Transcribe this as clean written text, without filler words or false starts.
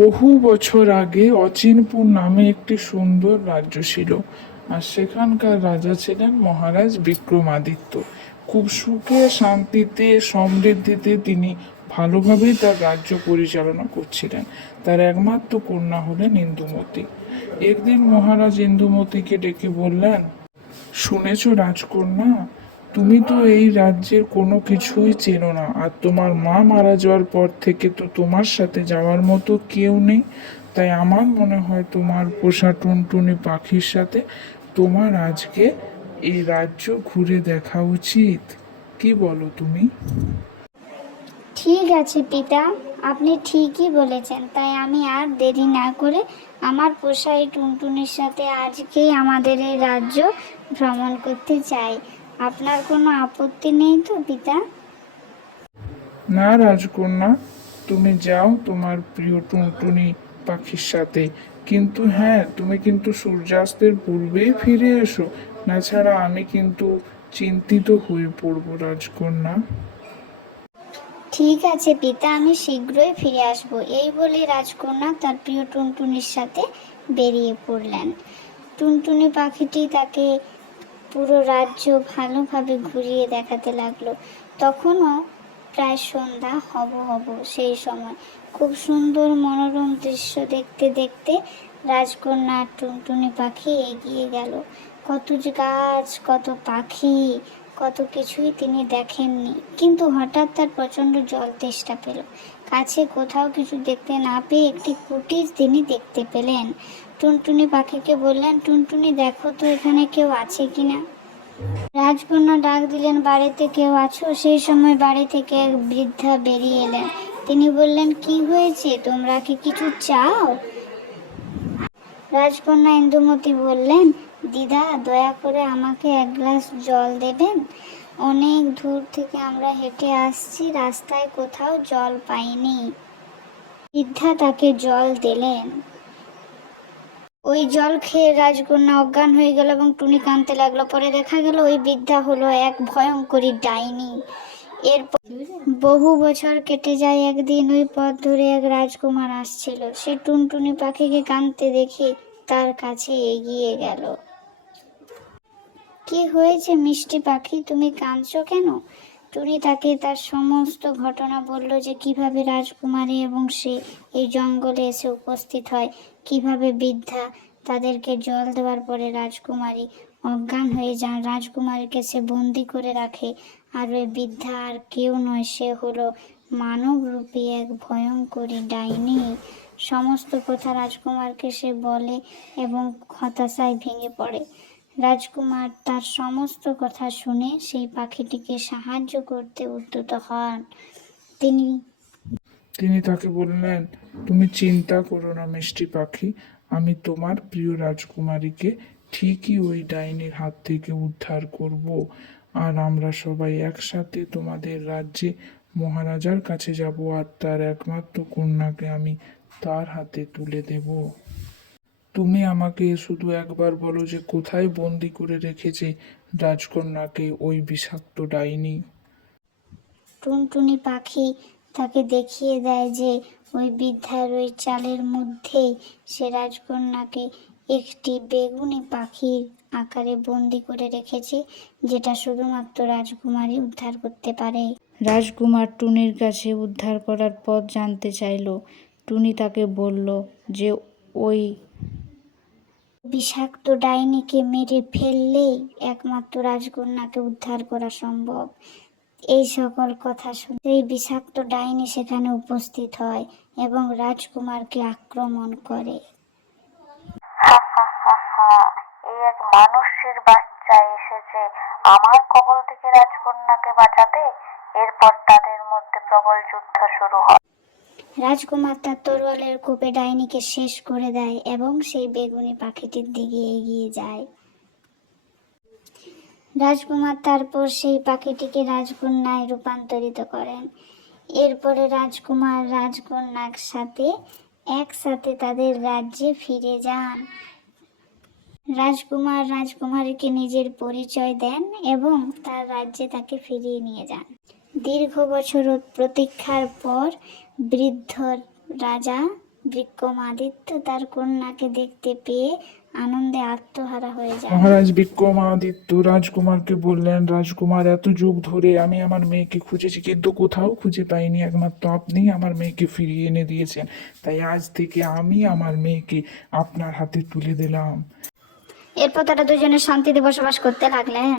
বহু বছর আগে অচিনপুর নামে একটি সুন্দর রাজ্য ছিল, আর সেখানকার রাজা ছিলেন মহারাজ বিক্রমাদিত্য। খুব সুখে শান্তিতে সমৃদ্ধিতে তিনি ভালোভাবেই তার রাজ্য পরিচালনা করছিলেন। তার একমাত্র কন্যা হলেন ইন্দুমতি। একদিন মহারাজ ইন্দুমতিকে ডেকে বললেন, শুনেছ রাজকন্যা, তুমি তো এই রাজ্যের কোনো কিছুই চেনো না, আর তোমার মা মারা যাওয়ার পর থেকে তো তোমার সাথে যাওয়ার মতো কেউ নেই। তাই আমার মনে হয় তোমার পোষা টুনটুনি পাখির সাথে তোমার আজকে এই রাজ্য ঘুরে দেখা উচিত। কি বলো তুমি? ঠিক আছে পিতা, আপনি ঠিকই বলেছেন। তাই আমি আর দেরি না করে আমার পোষা এই টুনটুনির সাথে আজকেই আমাদের এই রাজ্য ভ্রমণ করতে চাই। আপনার কোনো আপত্তি নেই তো পিতা? না রাজকন্যা, তুমি যাও তোমার প্রিয় টুনটুনি পাখির সাথে, কিন্তু হ্যাঁ, তুমি কিন্তু সূর্যাস্তের পূর্বেই ফিরে এসো, না ছাড়া আমি কিন্তু চিন্তিত হয়ে পড়বো রাজকন্যা। ঠিক আছে পিতা, আমি শীঘ্রই ফিরে আসব। এই বলে রাজকন্যা তার প্রিয় টুনটুনির সাথে বেরিয়ে পড়লেন। টুনটুনি পাখিটি তাকে পুরো রাজ্য ভালোভাবে ঘুরিয়ে দেখাতে লাগলো। তখনও প্রায় সন্ধ্যা হব হব সেই সময়। খুব সুন্দর মনোরম দৃশ্য দেখতে দেখতে রাজকন্যা আর টুনটুনি পাখি এগিয়ে গেল। কত যে গাছ, কত পাখি, কত কিছুই তিনি দেখেননি। কিন্তু হঠাৎ তার প্রচণ্ড জল তেষ্টা পেল। কাছে কোথাও কিছু দেখতে না পেয়ে একটি কুটির তিনি দেখতে পেলেন। টুনটুনি পাখিকে বললেন, টুনটুনি দেখো তো এখানে কেউ আছে কিনা। রাজকন্যা ডাক দিলেন, বাড়িতে কেউ আছো? সেই সময় বাড়ি থেকে এক বৃদ্ধা বেরিয়ে এলেন। তিনি বললেন, কি হয়েছে, তোমরা কি কিছু চাও? রাজকন্যা ইন্দুমতি বললেন, দিদা, দয়া করে আমাকে এক গ্লাস জল দেবেন। অনেক দূর থেকে আমরা হেঁটে আসছি, রাস্তায় কোথাও জল পাইনি। বৃদ্ধা তাকে জল দিলেন। ওই জল খেয়ে রাজকন্যা অজ্ঞান হয়ে গেল এবং টুনি কাঁদতে লাগলো। পরে দেখা গেল ওই বৃদ্ধা হলো এক ভয়ঙ্করী ডাইনি। এরপর বহু বছর কেটে যায়। একদিন ওই পথ ধরে এক রাজকুমার আসছিল। সে টুনটুনি পাখিকে কাঁদতে দেখে তার কাছে এগিয়ে গেল। কি হয়েছে মিষ্টি পাখি, তুমি কাঁদছো কেন? টুনি তাকে তার সমস্ত ঘটনা বলল, যে কিভাবে রাজকুমারী এবং সে এই জঙ্গলে এসে উপস্থিত হয়, কিভাবে বৃদ্ধা তাদেরকে জল দেওয়ার পরে রাজকুমারী অজ্ঞান হয়ে যান, রাজকুমারীকে সে বন্দি করে রাখে। আর ওই বৃদ্ধা আর কেউ নয়, সে হলো মানবরূপী এক ভয়ঙ্করী ডাইনি। সমস্ত কথা রাজকুমারকে সে বলে এবং হতাশায় ভেঙে পড়ে। রাজকুমার তার সমস্ত কথা শুনে সেই পাখিটিকে সাহায্য করতে উদ্যত হন। তিনি তাকে বললেন, তুমি চিন্তা করো না মিষ্টি পাখি, আমি তোমার প্রিয় রাজকুমারীকে ঠিকই ওই ডাইনির হাত থেকে উদ্ধার করব, আর আমরা সবাই একসাথে তোমাদের রাজ্যে মহারাজার কাছে যাব, আর তার একমাত্র কন্যাকে আমি তার হাতে তুলে দেব। তুমি আমাকে শুধু একবার বলো যে কোথায় বন্দি করে রেখেছে রাজকন্যাকে ওই বিষাক্ত ডাইনি। টুনটুনি পাখি তাকে দেখিয়ে দেয় যে ওই বৃদ্ধার ওই চালের মধ্যেই সে রাজকন্যাকে একটি বেগুনি পাখির আকারে বন্দি করে রেখেছে, যেটা শুধুমাত্র রাজকুমারী উদ্ধার করতে পারে। রাজকুমার টুনির কাছে উদ্ধার করার পথ জানতে চাইল। টুনি তাকে বলল যে ওই বিষাক্ত ডাইনিকে মেরে ফেললেই একমাত্র রাজকন্যাকে উদ্ধার করা সম্ভব। এই সকল কথা শুনে এই বিষাক্ত ডাইনি সেখানে উপস্থিত হয় এবং রাজকুমারকে আক্রমণ করে। এই এক মানুষের বাচ্চা এসেছে আমার কবল থেকে রাজকন্যাকে বাঁচাতে। এরপর তাদের মধ্যে প্রবল যুদ্ধ শুরু হয়। রাজকুমার তার তরোয়ালের কোপে ডাইনিকে শেষ করে দেয় এবং সেই বেগুনি পাখিটির দিকে এগিয়ে যায়। রাজকুমার তারপর সেই পাখিটিকে রাজকন্যায় রূপান্তরিত করেন। এরপরে রাজকুমার রাজকন্যার সাথে একসাথে তাদের রাজ্যে ফিরে যান। রাজকুমার রাজকুমারীকে নিজের পরিচয় দেন এবং তার রাজ্যে তাকে ফিরিয়ে নিয়ে যান। দীর্ঘ বছর প্রতীক্ষার পর বৃদ্ধ রাজা বিক্রমাদিত্য তার কন্যাকে দেখতে পেয়ে আনন্দে আত্মহারা হয়ে যায়। মহারাজ বিক্রমাদিত্য রাজকুমারকে বললেন, রাজকুমার, এত যুগ ধরে আমি আমার মেয়েকে খুঁজেছি, কিন্তু কোথাও খুঁজে পাইনি। একমাত্র আপনি আমার মেয়েকে ফিরিয়ে এনে দিয়েছেন, তাই আজ থেকে আমি আমার মেয়েকে আপনার হাতে তুলে দিলাম। এরপর তারা দুজনে শান্তিতে বসবাস করতে লাগলেন।